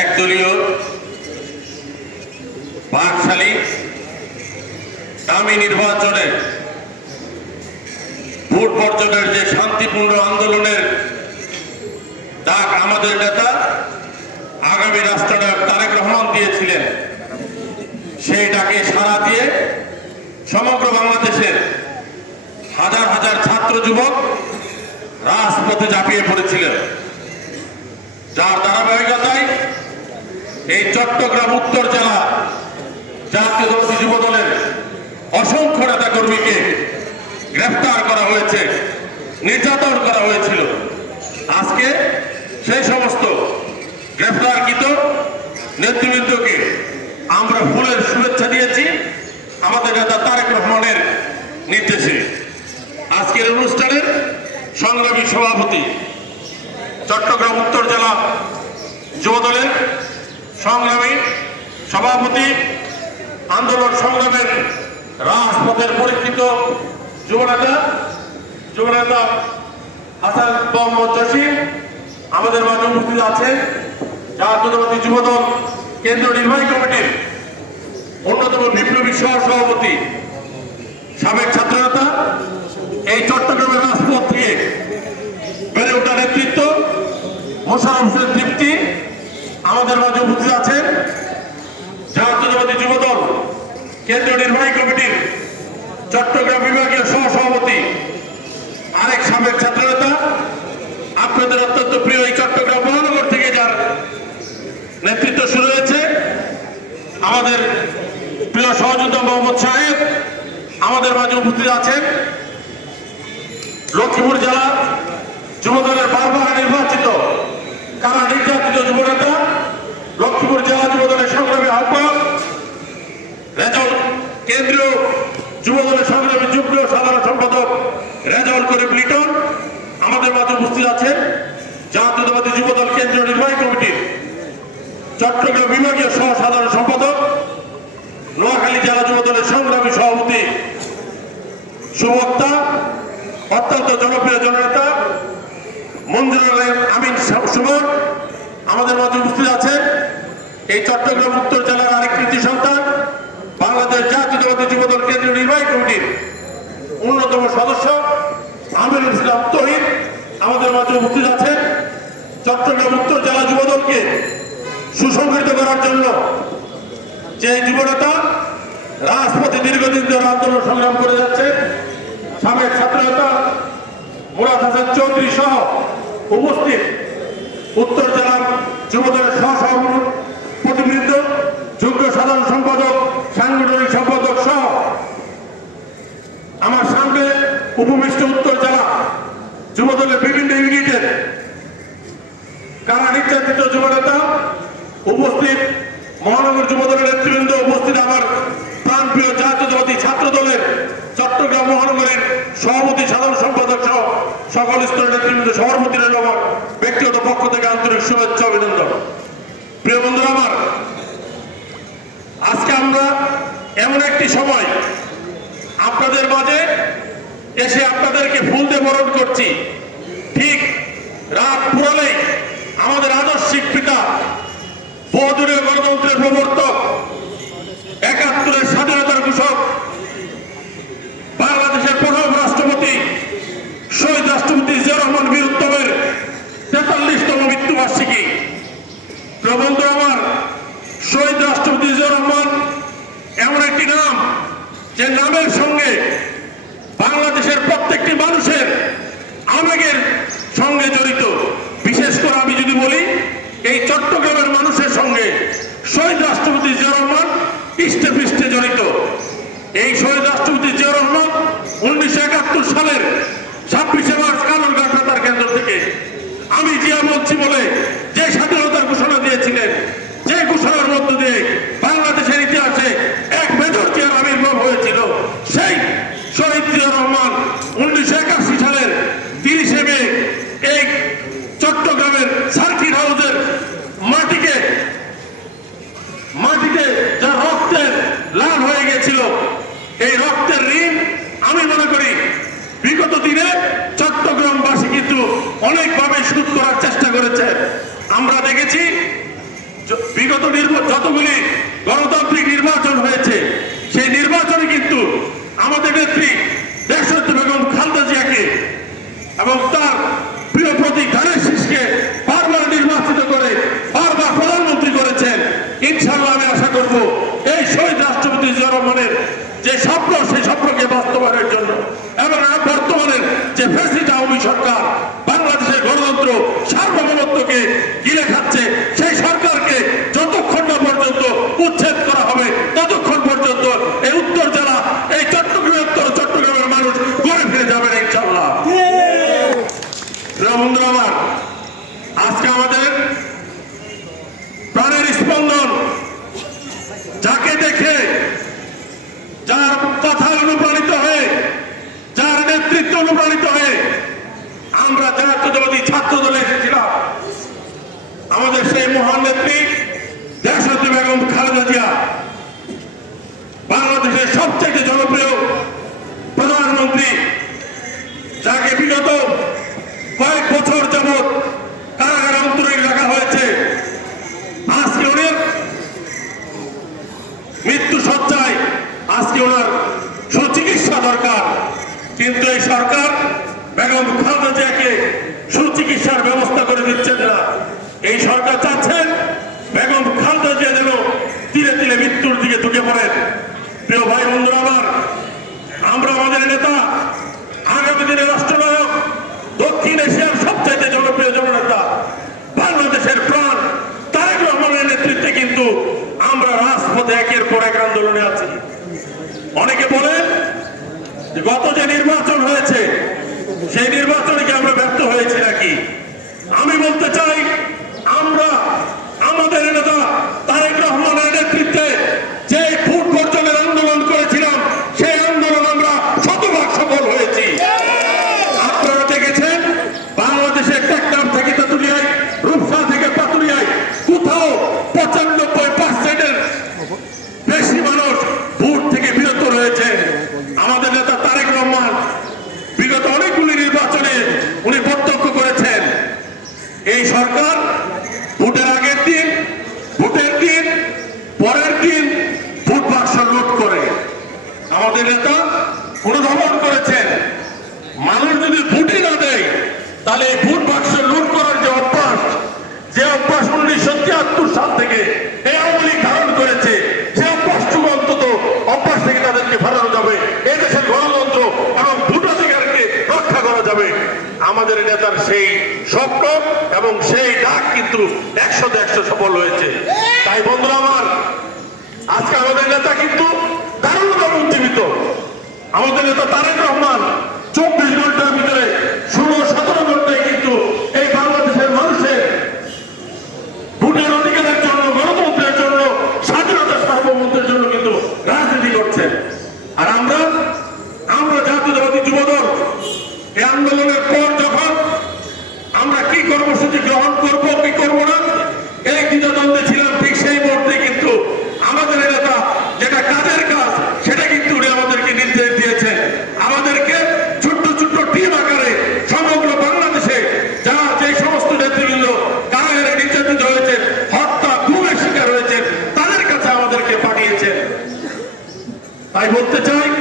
একদলীয় বাকশালী দামি নির্বাচনে ভোট বর্জনের যে শান্তিপূর্ণ আন্দোলনের ডাক আমাদের নেতা আগামী রাষ্ট্রনায়ক তারেক রহমান দিয়েছিলেন, সেই ডাকে সাড়া দিয়ে সমগ্র বাংলাদেশের হাজার হাজার ছাত্র যুবক রাজপথে ঝাঁপিয়ে পড়েছিলেন। যার ধারাবাহিকতায় এই চট্টগ্রাম উত্তর জেলা জাতীয়তাবাদী যুব দলের অসংখ্য নেতা কর্মীকে গ্রেফতার করা হয়েছে, নির্যাতন করা হয়েছিল। আজকে সেই সমস্ত গ্রেফতারকৃত নেতৃবৃন্দকে আমরা ফুলের শুভেচ্ছা দিয়েছি আমাদের নেতা তারেক রহমানের নির্দেশে। আজকের অনুষ্ঠানের সংগ্রামী সভাপতি চট্টগ্রাম উত্তর জেলা যুবদলের সংগ্রামী সভাপতি আন্দোলন সংগ্রামের রাজপথের পরীক্ষিত যুবনেতা যুবনেতা হাসান মোহাম্মদ জসিম আমাদের মাঝে উপস্থিত আছেন। জাতীয়তাবাদী যুবদল কেন্দ্রীয় নির্বাহী কমিটির অন্যতম বিপ্লবী সহ সভাপতি সাবেক ছাত্রনেতা। এই চট্টগ্রামের রাজপথ থেকে বেড়ে ওঠা নেতৃত্ব মোশারফ হোসেন তৃপ্তি আমাদের মাঝে উপস্থিত আছেন জাতীয়তাবাদী যুবদল, কেন্দ্রীয় নির্বাহী কমিটির চট্টগ্রাম বিভাগীয় সহ সভাপতি আরেক সাবেক ছাত্রনেতা। আপনাদের অত্যন্ত প্রিয় এই চট্টগ্রাম মহানগর থেকে যার নেতৃত্ব শুরু হয়েছে, আমাদের প্রিয় সহযোদ্ধা মোহাম্মদ সাহেব আমাদের মাঝে উপস্থিত আছেন। লক্ষ্মীপুর জেলা যুবদলের বারবার নির্বাচিত কারা নির্যাতিত যুবনেতা লক্ষ্মীপুর জেলা যুবদলের সংগ্রামী আহ্বায়ক রেজাউল কেন্দ্রীয় যুবদলের সংগ্রামী যুগ্ম সাধারণ সম্পাদক রেজাউল করিম লিটন আমাদের মাঝে উপস্থিত আছেন জাতীয়তাবাদী যুবদল কেন্দ্রীয় নির্বাহী কমিটির চট্টগ্রাম বিভাগীয় সহ সাধারণ সম্পাদক, নোয়াখালী জেলা যুবদলের সংগ্রামী সভাপতি, সুবক্তা, অত্যন্ত জনপ্রিয় জননেতা মঞ্জুরুল আমিন সুমন, আমাদের মাঝে উপস্থিত আছেন এই চট্টগ্রাম উত্তর জেলার আরেক কৃতি সন্তান, বাংলাদেশ জাতীয়তাবাদী যুবদল কেন্দ্রীয় নির্বাহী কমিটির অন্যতম সদস্য, আমিরুল ইসলাম তহিদ, আমাদের মাঝে উপস্থিত আছেন চট্টগ্রাম উত্তর জেলা যুবদলকে সুসংগঠিত করার জন্য যে যুবনেতা রাজপথে দীর্ঘদিন ধরে আন্দোলন সংগ্রাম করে যাচ্ছে, সাবেক ছাত্রনেতা মুরাদ হাসান চৌধুরী সহ উপস্থিত উত্তর জেলার যুবদলের সহ প্রতিবৃন্দ যোগ্য সাধারণ সম্পাদক, সাংগঠনিক সম্পাদক সহ আমার সামনে উপবিষ্ট উত্তর জেলা যুবদলের বিভিন্ন ইউনিটের কারা নির্যাতিত যুবনেতা উপস্থিত মহানগর যুবদলের নেতৃবৃন্দ উপস্থিত আমার প্রাণপ্রিয় জাতীয়তাবাদী ছাত্র দলের চট্টগ্রাম মহানগরের সভাপতি, সাধারণ সম্পাদক সহ সকল স্তরের নেতৃবৃন্দ, সভাপতি রইল আমার ব্যক্তিগত পক্ষ থেকে আন্তরিক শুভেচ্ছা, অভিনন্দন। প্রিয় বন্ধুরা আমার, আজকে আমরা এমন একটি সময় আপনাদের মাঝে এসে আপনাদেরকে ফুল দিয়ে বরণ করছি। ঠিক রাত পুরালেই আমাদের আদর্শিক পিতা বহুদূরের গণতন্ত্রের প্রবর্তক, একাত্তরের স্বাধীনতার ঘোষক, বাংলাদেশের প্রথম রাষ্ট্রপতি, শহীদ রাষ্ট্রপতি জিয়া রহমান বীর উত্তমের তেতাল্লিশতম মৃত্যুবার্ষিকী। প্রবন্ধ আমার শহীদ রাষ্ট্রপতি জিয়া রহমান এমন একটি নাম, যে নামের সঙ্গে বাংলাদেশের প্রত্যেকটি মানুষের আবেগের সঙ্গে জড়িত। বিশেষ করে আমি যদি বলি, এই চট্টগ্রামের শহীদ রাষ্ট্রপতি জিয়া রহমান পৃষ্ঠে পৃষ্ঠে জড়িত। এই শহীদ রাষ্ট্রপতি জিয়া রহমান উনিশশো একাত্তর সালের ছাব্বিশে মার্চ কালুরঘাট তার কেন্দ্র থেকে। আমি জিয়া বলছি বলে যে স্বাধীনতার ঘোষণা দিয়েছিলেন, যে ঘোষণার মধ্য দিয়ে এবং তার সরকার, কিন্তু এই সরকার বেগম খালেদা জিয়াকে সুচিকিৎসার ব্যবস্থা করে দিচ্ছেন না। এই সরকার চাচ্ছেন বেগম খালেদা জিয়া যেন ধীরে ধীরে মৃত্যুর দিকে ঢুকে পড়েন। প্রিয় ভাই বন্ধুরা আমার, আমরা আমাদের নেতা, আগামী দিনে রাষ্ট্রনায়ক, দক্ষিণ এশিয়ার সবচাইতে জনপ্রিয় জননেতা, বাংলাদেশের প্রাণ, তারেক রহমানের নেতৃত্বে কিন্তু আমরা রাজপথে একের পর এক আন্দোলনে আছি। অনেকে বলেন গত যে নির্বাচন হয়েছে সেই নির্বাচনে কি আমরা ব্যর্থ হয়েছি নাকি? আমি বলতে চাই আমাদের অনুধাবন করেছেন। মানুষ যদি ভোটই না দেয়, তাহলে এই ভোট বাক্স লুট করার যে অভ্যাস যে অভ্যাস উনিশশো তিয়াত্তর সাল থেকে রক্ষা করা যাবে। আমাদের নেতার সেই স্বপ্ন এবং সেই ডাক কিন্তু একশো একশো সফল হয়েছে। তাই বন্ধুরা আমার, আজকে আমাদের নেতা কিন্তু দারুণভাবে উজ্জীবিত। আমাদের নেতা তারেক রহমান চব্বিশ ঘণ্টার ভিতরে ষোলো, সতেরো ঘন্টায় কিন্তু এই বাংলাদেশের মানুষের ভোটের অধিকারের জন্য, গণতন্ত্রের জন্য, স্বাধীনতা সার্বভৌমত্বের জন্য কিন্তু রাজনীতি করছে আর আমরা আমরা জাতীয়তাবাদী যুবদল, এই আন্দোলনের I want the time.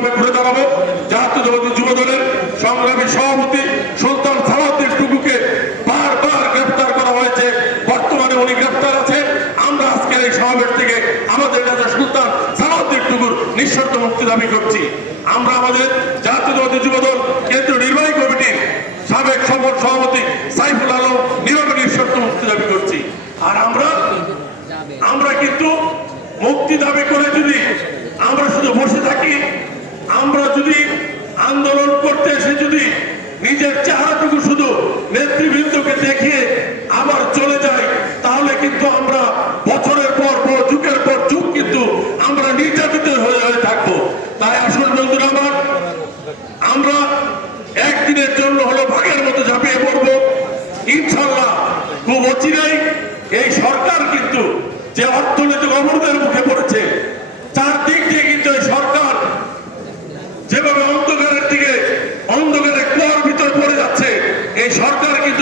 সুন্দরভাবে ঘুরে দাঁড়াবো। জাতীয়তাবাদী যুব দলের সংগ্রামী সভাপতি সুলতান সালাউদ্দিন টুকুকে বারবার গ্রেপ্তার করা হয়েছে। বর্তমানে উনি গ্রেপ্তার আছে। আমরা আজকের এই সমাবেশ থেকে আমাদের রাজা সুলতান সালাউদ্দিন টুকুর নিঃশর্ত মুক্তি দাবি করছি। আমরা আমাদের জাতীয় জাতীয়তাবাদী যুব দল কেন্দ্রীয় নির্বাহী কমিটির সাবেক সম্পদ সভাপতি সাইফুল আলম নীরবে নিঃশর্ত মুক্তি দাবি করছি। আর আমরা আমরা কিন্তু মুক্তি দাবি করে যদি করতে সে যদি নিজের চেহারাটুকু শুধু নেতৃবৃন্দকে দেখিয়ে সরকার কিন্তু